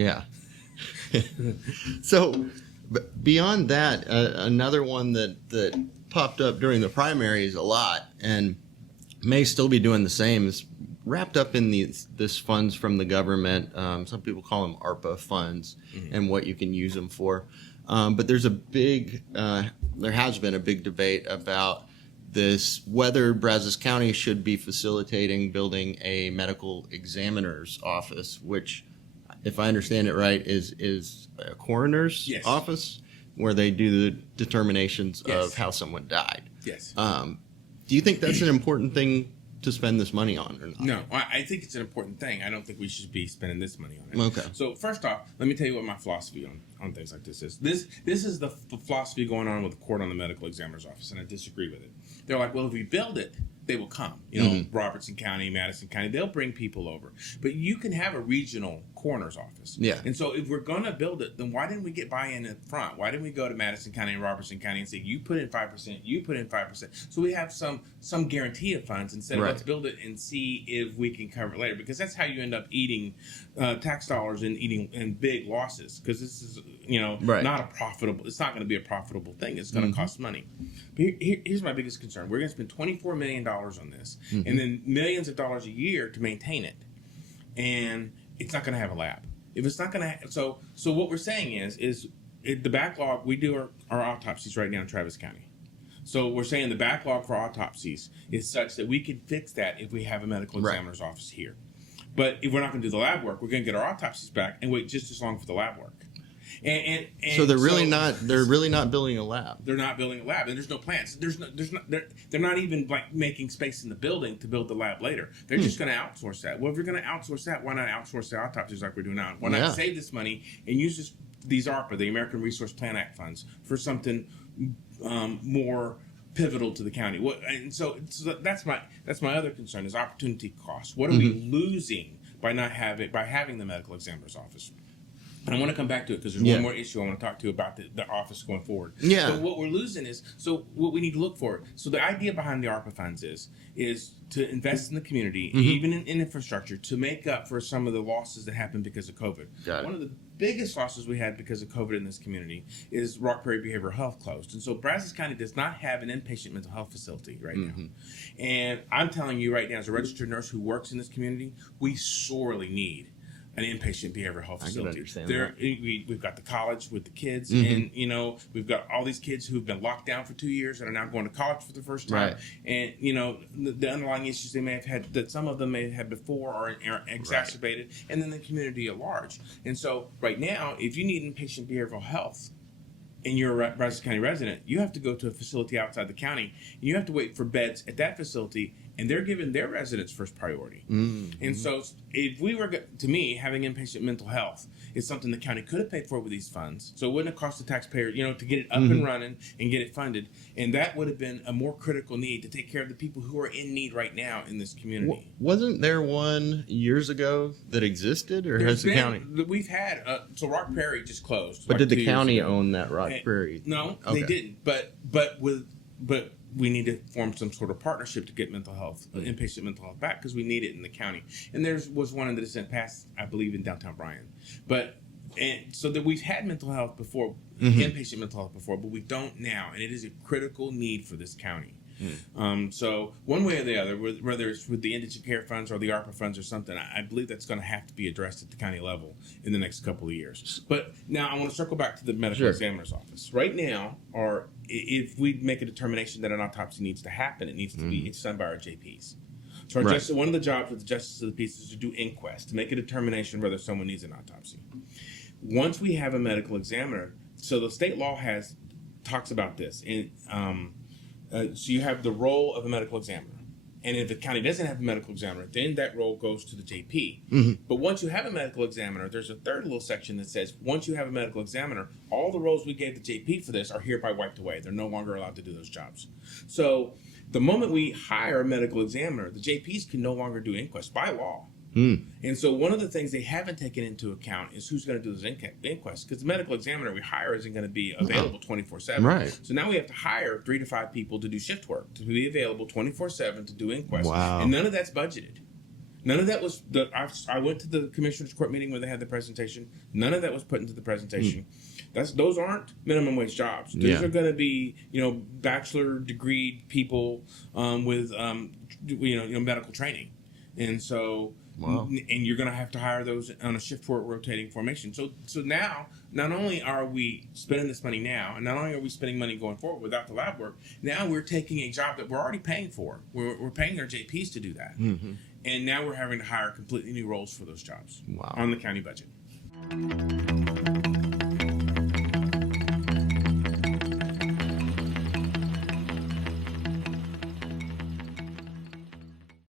Yeah. So beyond that, another one that popped up during the primaries a lot and may still be doing the same is wrapped up in this funds from the government. Some people call them ARPA funds, and what you can use them for. But there's there has been a big debate about this, whether Brazos County should be facilitating building a medical examiner's office, which, if I understand it right, is a coroner's office where they do the determinations of how someone died. Yes. Do you think that's an important thing to spend this money on or not? No, I think it's an important thing. I don't think we should be spending this money on it. Okay. So first off, let me tell you what my philosophy on things like this is. This is the philosophy going on with the court on the medical examiner's office, and I disagree with it. They're like, well, if we build it, they will come. You know, Robertson County, Madison County, they'll bring people over. But you can have a regional coroner's office. Yeah. And so if we're going to build it, then why didn't we get buy-in up front? Why didn't we go to Madison County and Robertson County and say, you put in 5%, you put in 5%. So we have some guarantee of funds instead of let's build it and see if we can cover it later. Because that's how you end up eating tax dollars and eating big losses. Because this is, not a profitable, it's not going to be a profitable thing. It's going to cost money. But here's my biggest concern. We're going to spend $24 million on this and then millions of dollars a year to maintain it. And it's not going to have a lab. If it's not going to so what we're saying is the backlog, we do our autopsies right now in Travis County. So we're saying the backlog for autopsies is such that we can fix that if we have a medical examiner's office here. But if we're not going to do the lab work, we're going to get our autopsies back and wait just as long for the lab work. And so they're really not building a lab. They're not building a lab, and there's no plans. They're not even like making space in the building to build the lab later. They're just going to outsource that. Well, if you're going to outsource that, why not outsource the autopsies like we're doing now? Why not save this money and use these ARPA, the American Resource Plan Act funds, for something more pivotal to the county? And so that's my other concern is opportunity cost. What are we losing by having the medical examiner's office? And I want to come back to it because there's one more issue I want to talk to you about the office going forward. Yeah. So what we're losing is, what we need to look for. So the idea behind the ARPA funds is to invest in the community, even in infrastructure, to make up for some of the losses that happened because of COVID. One of the biggest losses we had because of COVID in this community is Rock Prairie Behavioral Health closed. And so Brazos County does not have an inpatient mental health facility right now. And I'm telling you right now, as a registered nurse who works in this community, we sorely need an inpatient behavioral health facility. I can understand that. We've got the college with the kids, and we've got all these kids who've been locked down for 2 years and are now going to college for the first time. And the underlying issues they may have had, that some of them may have had before, are exacerbated, and then the community at large. And so right now, if you need inpatient behavioral health and you're a Brazos County resident, you have to go to a facility outside the county, and you have to wait for beds at that facility, and they're giving their residents first priority. And so if we were, to me, having inpatient mental health is something the county could have paid for with these funds. So it wouldn't have cost the taxpayer, to get it up and running and get it funded. And that would have been a more critical need to take care of the people who are in need right now in this community. Wasn't there one years ago that existed, or has the county? We've had, so Rock Prairie just closed. But did the county own that Rock Prairie? No, they didn't. But we need to form some sort of partnership to get mental health, inpatient mental health back, because we need it in the county. And there was one in the descent past, I believe, in downtown Bryan. So that we've had mental health before, inpatient mental health before, but we don't now, and it is a critical need for this county. So one way or the other, whether it's with the indigent care funds or the ARPA funds or something, I believe that's going to have to be addressed at the county level in the next couple of years. But now I want to circle back to the medical examiner's office. Right now, or if we make a determination that an autopsy needs to happen, it needs to be done by our JPs. So one of the jobs of the Justice of the Peace is to do inquest, to make a determination whether someone needs an autopsy. Once we have a medical examiner, so the state law talks about this, and so you have the role of a medical examiner. And if the county doesn't have a medical examiner, then that role goes to the JP. But once you have a medical examiner, there's a third little section that says, once you have a medical examiner, all the roles we gave the JP for this are hereby wiped away. They're no longer allowed to do those jobs. So the moment we hire a medical examiner, the JPs can no longer do inquests by law. And so one of the things they haven't taken into account is who's going to do those inquests, because the medical examiner we hire isn't going to be available 24/7. So now we have to hire 3 to 5 people to do shift work, to be available 24/7 to do inquests. And none of that's budgeted. None of that was I went to the commissioner's court meeting where they had the presentation. None of that was put into the presentation. Those aren't minimum wage jobs. Those are going to be bachelor degree people with medical training, and so and you're going to have to hire those on a shift rotating formation. So now not only are we spending this money now, and not only are we spending money going forward without the lab work, now we're taking a job that we're already paying for. We're paying our JPs to do that. And now we're having to hire completely new roles for those jobs on the county budget.